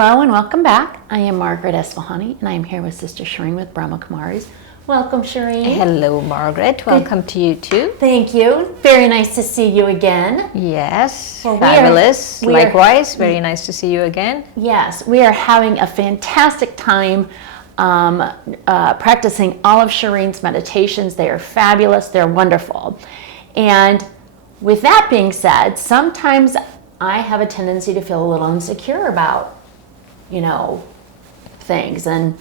Hello and welcome back. I am Margaret Esfahani and I am here with Sister Shireen with Brahma Kumaris. Welcome, Shireen. Hello, Margaret. Welcome to you too. Thank you. Very nice to see you again. Yes, well, fabulous. Likewise, very nice to see you again. Yes, we are having a fantastic time practicing all of Shireen's meditations. They are fabulous. They're wonderful. And with that being said, sometimes I have a tendency to feel a little insecure about, things. And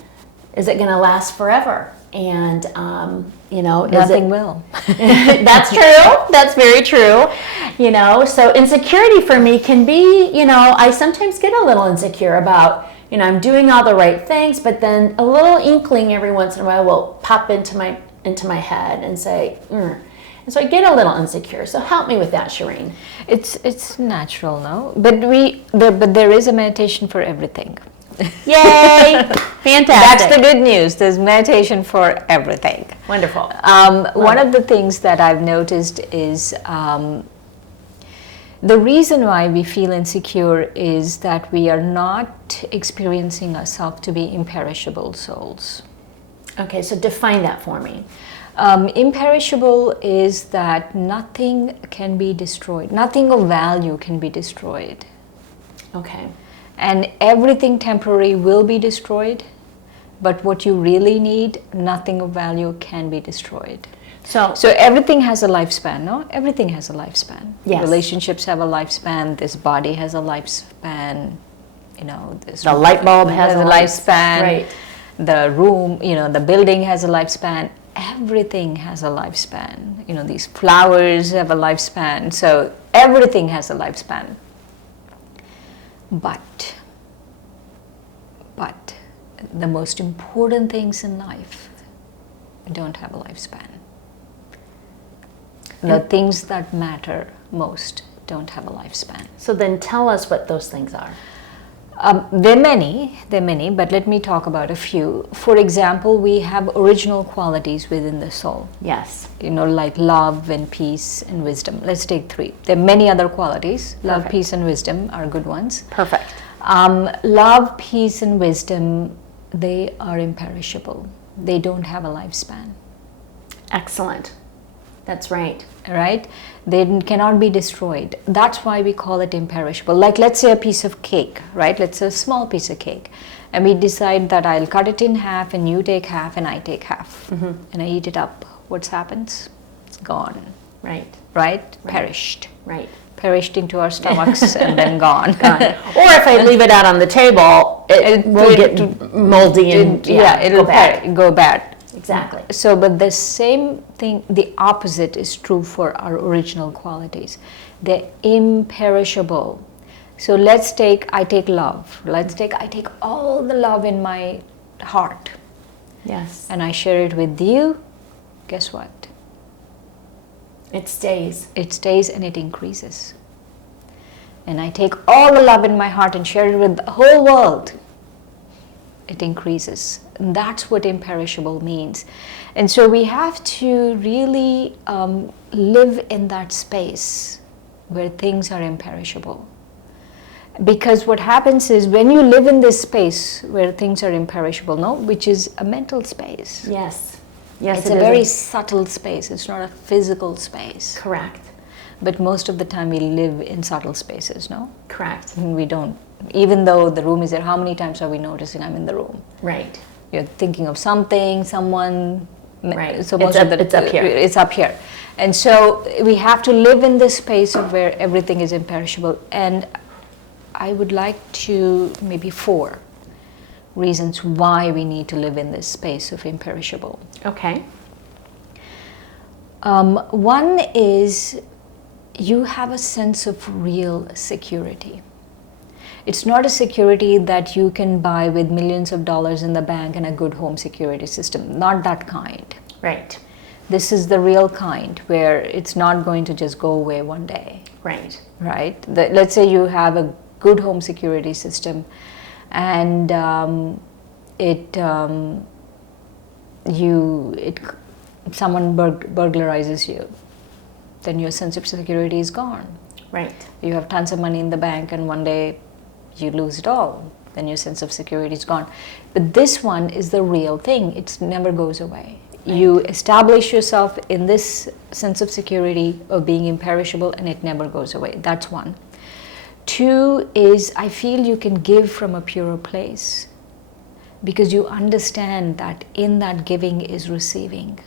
is it going to last forever? And, nothing will. That's true. That's very true. So insecurity for me can be, I sometimes get a little insecure about, I'm doing all the right things, but then a little inkling every once in a while will pop into my head and say, And so I get a little insecure. So help me with that, Shireen. It's natural, no? But there is a meditation for everything. Yay! Fantastic. That's the good news. There's meditation for everything. Wonderful. One of the things that I've noticed is the reason why we feel insecure is that we are not experiencing ourselves to be imperishable souls. Okay, so define that for me. Imperishable is that nothing can be destroyed. Nothing of value can be destroyed. Okay. And everything temporary will be destroyed, but what you really need, nothing of value can be destroyed. So everything has a lifespan, no? Everything has a lifespan. Yes. Relationships have a lifespan. This body has a lifespan. The light bulb has a lifespan. Right. The room, the building has a lifespan. Everything has a lifespan. These flowers have a lifespan. So everything has a lifespan. But the most important things in life don't have a lifespan. The things that matter most don't have a lifespan. So then tell us what those things are. There are many, but let me talk about a few. For example, we have original qualities within the soul. Yes. Like love and peace and wisdom. Let's take 3. There are many other qualities. Love, Perfect. Peace, and wisdom are good ones. Perfect. Love, peace, and wisdom, they are imperishable. They don't have a lifespan. Excellent. That's right. Right? They cannot be destroyed. That's why we call it imperishable. Like, let's say a piece of cake, right? Let's say a small piece of cake. And we decide that I'll cut it in half and you take half and I take half. Mm-hmm. And I eat it up. What happens? It's gone. Right. Right? Perished. Right. Perished into our stomachs and then gone. Or if I leave it out on the table, it will get moldy and it'll go bad. Exactly. So, but the same thing, the opposite is true for our original qualities. They're imperishable. So I take love. I take all the love in my heart. Yes. And I share it with you. Guess what? It stays. It stays and it increases. And I take all the love in my heart and share it with the whole world. It increases. And that's what imperishable means. And so we have to really live in that space where things are imperishable. Because what happens is when you live in this space where things are imperishable, which is a mental space. Yes. Yes, it's a very subtle space. It's not a physical space. Correct. But most of the time we live in subtle spaces, no? Correct. And we don't. Even though the room is there, how many times are we noticing I'm in the room? Right. You're thinking of something, someone. Right. So it's up here. It's up here. And so we have to live in this space of where everything is imperishable. And I would like to maybe 4 reasons why we need to live in this space of imperishable. Okay. One is you have a sense of real security. It's not a security that you can buy with millions of dollars in the bank and a good home security system. Not that kind. Right. This is the real kind where it's not going to just go away one day. Right. Right? Let's say you have a good home security system and someone burglarizes you, then your sense of security is gone. Right. You have tons of money in the bank and one day you lose it all. then your sense of security is gone. But this one is the real thing. It never goes away. You establish yourself in this sense of security of being imperishable, and it never goes away. That's one. Two is, I feel you can give from a purer place because you understand that in that giving is receiving.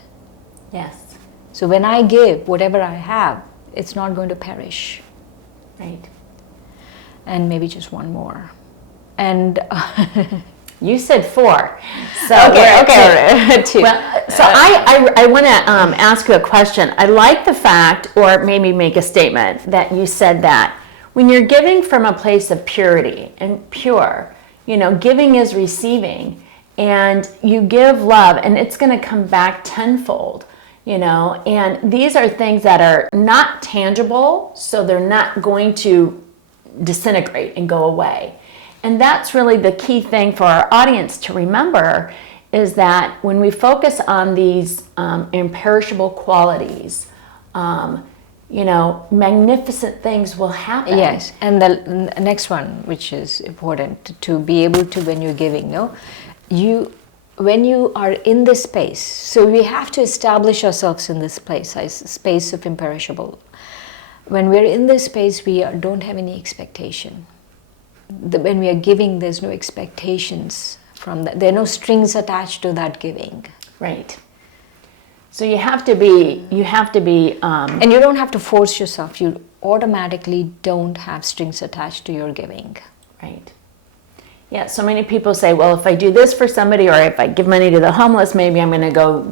Yes. So when I give whatever I have, it's not going to perish. Right. And maybe just one more. And you said 4. So okay. Two. Well, so I want to ask you a question. I like the fact, or maybe make a statement, that you said that when you're giving from a place of purity and pure, giving is receiving, and you give love, and it's going to come back tenfold. And these are things that are not tangible, so they're not going to disintegrate and go away. And that's really the key thing for our audience to remember, is that when we focus on these imperishable qualities, magnificent things will happen. Yes, and the next one, which is important, to be able to, when you're giving, when you are in this space, so we have to establish ourselves in this place, space of imperishable. When we're in this space, we don't have any expectation. When we are giving, there's no expectations from that. There are no strings attached to that giving. Right. So you have to be, and you don't have to force yourself. You automatically don't have strings attached to your giving. Right. Yeah, so many people say, well, if I do this for somebody, or if I give money to the homeless, maybe I'm going to go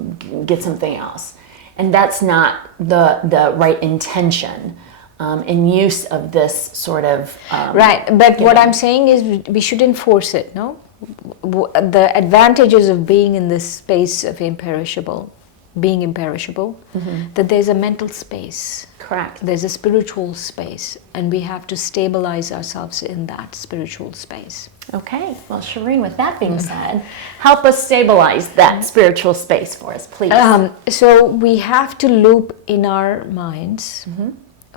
get something else. And that's not the right intention in use of this sort of right, but giving. What I'm saying is we shouldn't force it, no? The advantages of being in this space of being imperishable, that there's a mental space. Correct. There's a spiritual space, and we have to stabilize ourselves in that spiritual space. Okay. Well, Shireen, with that being said, help us stabilize that spiritual space for us, please. So we have to loop in our minds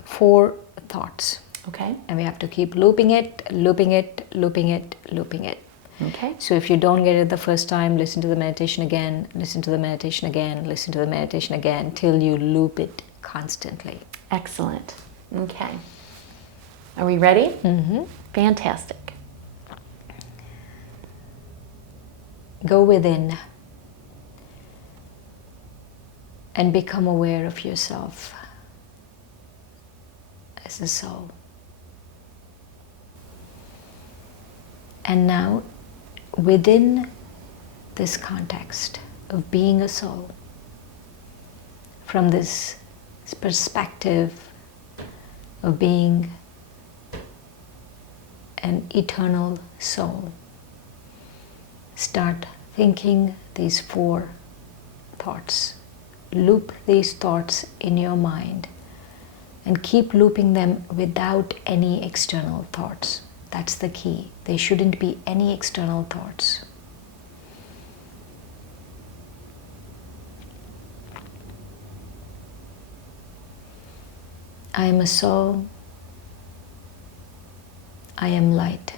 4 thoughts. Okay. And we have to keep looping it, looping it, looping it, looping it. Okay. So if you don't get it the first time, listen to the meditation again, listen to the meditation again, listen to the meditation again, till you loop it constantly. Excellent. Okay. Are we ready? Mm-hmm. Fantastic. Go within and become aware of yourself as a soul. And now, within this context of being a soul, from this perspective of being an eternal soul, start thinking these 4 thoughts. Loop these thoughts in your mind and keep looping them without any external thoughts. That's the key. There shouldn't be any external thoughts. I am a soul. I am light.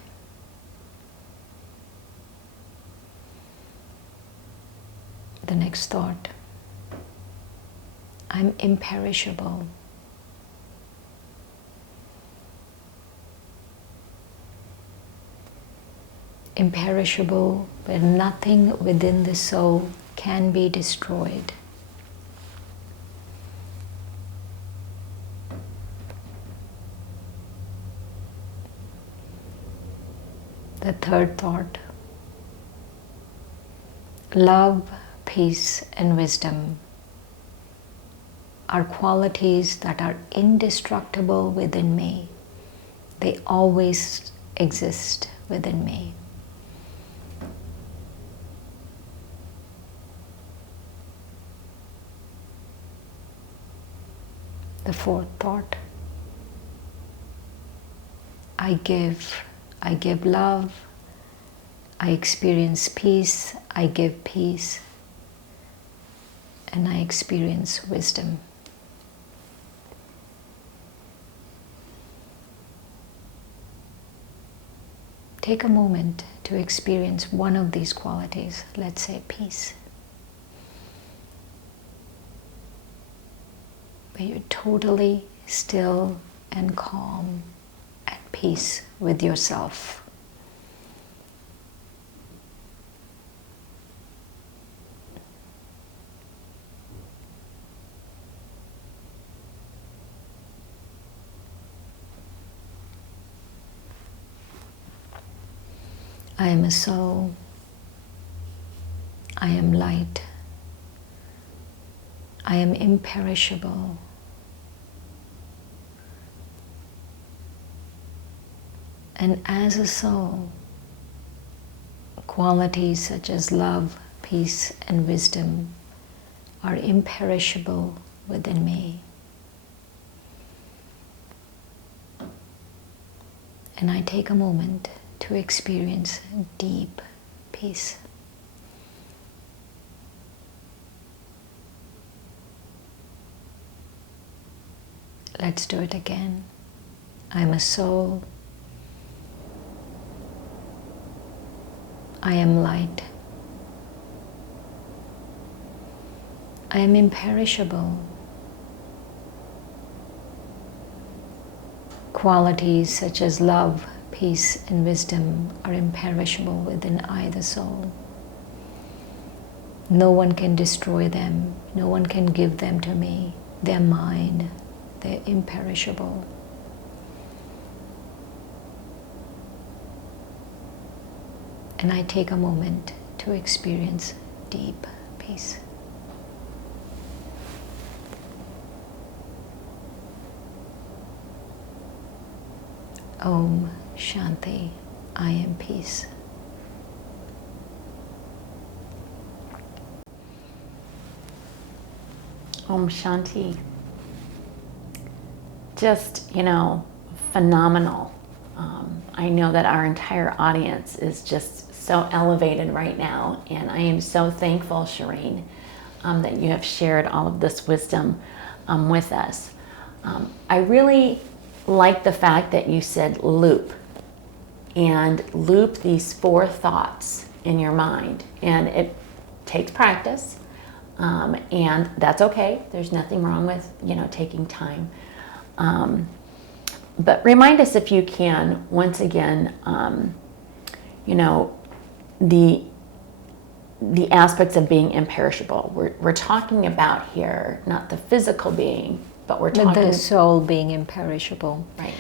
The next thought. I'm imperishable. Imperishable, where nothing within the soul can be destroyed. The third thought. Love, peace, and wisdom are qualities that are indestructible within me. They always exist within me. The fourth thought. I give love, I experience peace, I give peace, and I experience wisdom. take a moment to experience one of these qualities, let's say peace. Where you're totally still and calm, at peace with yourself. I am a soul. I am light. I am imperishable. And as a soul, qualities such as love, peace, and wisdom are imperishable within me. And I take a moment to experience deep peace. Let's do it again. I'm a soul. I am light. I am imperishable. Qualities such as love, peace, and wisdom are imperishable within either soul. No one can destroy them. No one can give them to me. They're mine. They're imperishable. And I take a moment to experience deep peace. Om Shanti, I am peace. Om Shanti. Just, phenomenal. I know that our entire audience is just so elevated right now, and I am so thankful, Shireen, that you have shared all of this wisdom with us. I really like the fact that you said loop, and loop these 4 thoughts in your mind, and it takes practice, and that's okay. There's nothing wrong with taking time. But remind us, if you can, once again, the aspects of being imperishable. We're talking about here not the physical being, but we're talking the soul being imperishable. Right.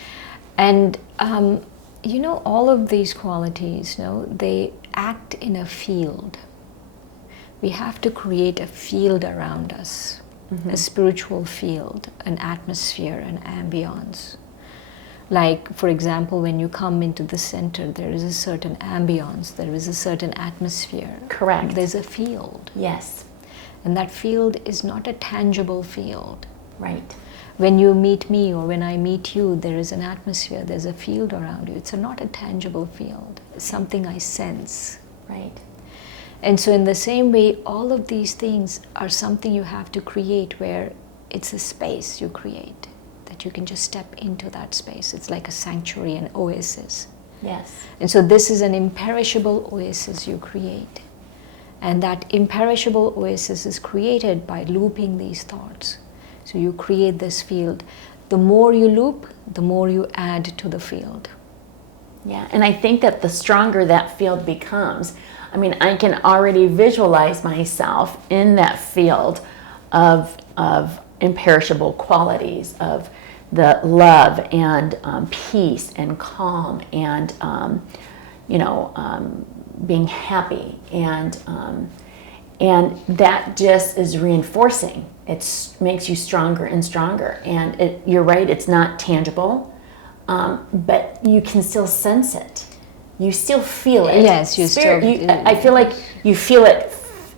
And all of these qualities, they act in a field. We have to create a field around us, a spiritual field, an atmosphere, an ambience. Like, for example, when you come into the center, there is a certain ambience, there is a certain atmosphere. Correct. There's a field. Yes. And that field is not a tangible field. Right. When you meet me or when I meet you, there is an atmosphere, there's a field around you. It's not a tangible field. It's something I sense. Right. And so in the same way, all of these things are something you have to create, where it's a space you create, that you can just step into that space. It's like a sanctuary, an oasis. Yes. And so this is an imperishable oasis you create. And that imperishable oasis is created by looping these thoughts. So you create this field. The more you loop, the more you add to the field. Yeah, and I think that the stronger that field becomes, I can already visualize myself in that field of imperishable qualities, of the love and peace and calm and being happy, and that just is reinforcing. It makes you stronger and stronger. And you're right, it's not tangible, but you can still sense it. You still feel it. Yes, I feel like you feel it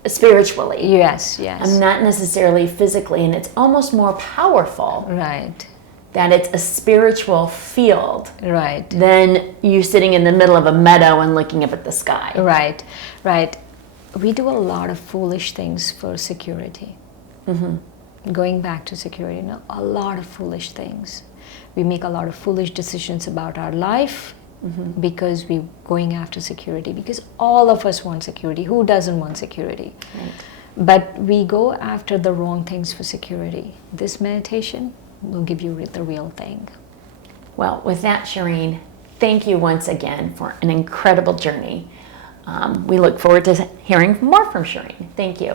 spiritually. Yes, yes. And not necessarily physically, and it's almost more powerful. Right. That it's a spiritual field. Right. Than you sitting in the middle of a meadow and looking up at the sky. Right, right. We do a lot of foolish things for security. Going back to security, a lot of foolish things. We make a lot of foolish decisions about our life, because we're going after security, because all of us want security. Who doesn't want security? Right. But we go after the wrong things for security. This meditation will give you the real thing. Well, with that, Shireen, thank you once again for an incredible journey. We look forward to hearing more from Shireen. Thank you.